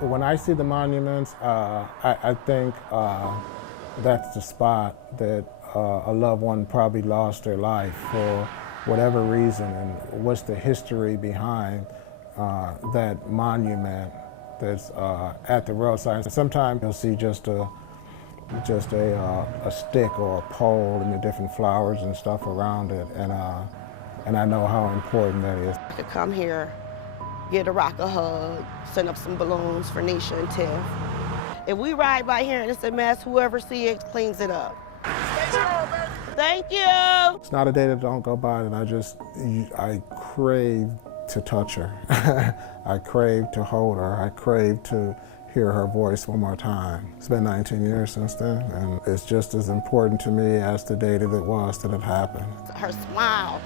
When I see the monuments, I think that's the spot that a loved one probably lost their life for whatever reason, and what's the history behind that monument that's at the roadside. Sometimes you'll see just a stick or a pole and the different flowers and stuff around it, and I know how important that is. I could come here, get a rock a hug, send up some balloons for Nisha and Tiff. If we ride by here and it's a mess, whoever sees it cleans it up. Thank you. It's not a day that don't go by that I crave to touch her. I crave to hold her. I crave to hear her voice one more time. It's been 19 years since then, and it's just as important to me as the day that it was that it happened. Her smile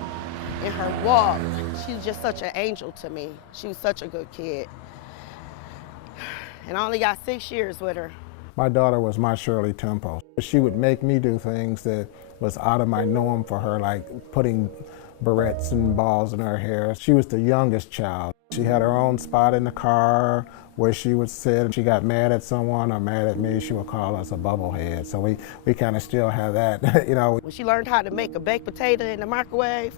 and her walk, she's just such an angel to me. She was such a good kid. And I only got 6 years with her. My daughter was my Shirley Temple. She would make me do things that was out of my norm for her, like putting barrettes and balls in her hair. She was the youngest child. She had her own spot in the car where she would sit. If she got mad at someone or mad at me, she would call us a bubblehead. So we kind of still have that, you know. When she learned how to make a baked potato in the microwave,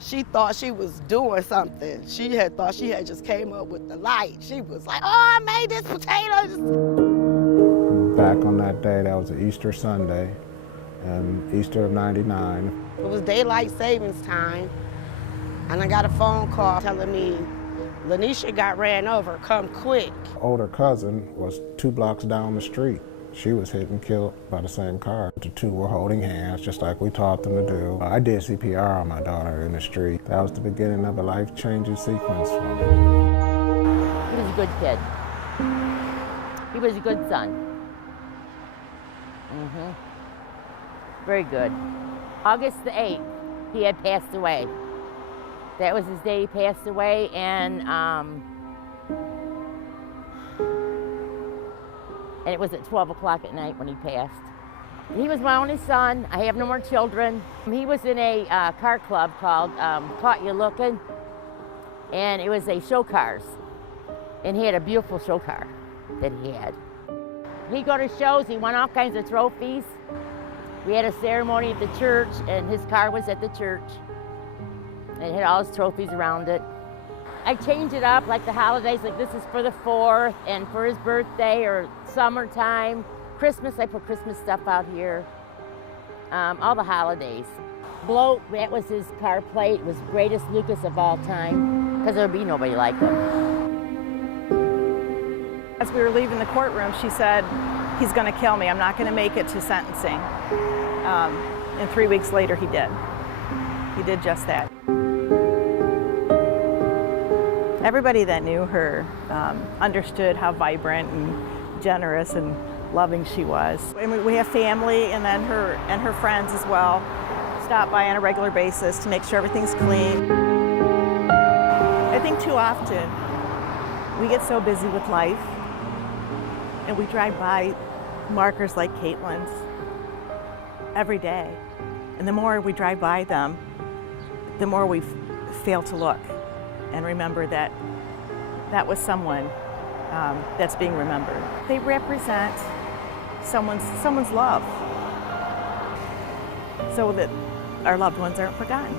she thought she was doing something. She had thought she had just came up with the light. She was like, oh, I made this potato. Back on that day, that was an Easter Sunday, and Easter of '99. It was daylight savings time, and I got a phone call telling me, Lanisha got ran over, come quick. Older cousin was 2 blocks down the street. She was hit and killed by the same car. The two were holding hands, just like we taught them to do. I did CPR on my daughter in the street. That was the beginning of a life-changing sequence for me. He was a good kid. He was a good son. Very good. August the 8th, he had passed away. That was his day he passed away, and it was at 12 o'clock at night when he passed. He was my only son. I have no more children. He was in a car club called Caught You Looking, and it was a show cars. And he had a beautiful show car that he had. He'd go to shows, he won all kinds of trophies. We had a ceremony at the church, and his car was at the church. And it had all his trophies around it. I change it up, like the holidays, like this is for the 4th, and for his birthday or summertime. Christmas, I put Christmas stuff out here. All the holidays. Bloat, that was his car plate. It was greatest Lucas of all time, because there would be nobody like him. As we were leaving the courtroom, she said, he's going to kill me. I'm not going to make it to sentencing. And 3 weeks later, he did. He did just that. Everybody that knew her understood how vibrant and generous and loving she was. And we have family, and then her friends as well stop by on a regular basis to make sure everything's clean. I think too often we get so busy with life, and we drive by markers like Caitlin's every day. And the more we drive by them, the more we fail to look and remember that that was someone that's being remembered. They represent someone's love, so that our loved ones aren't forgotten.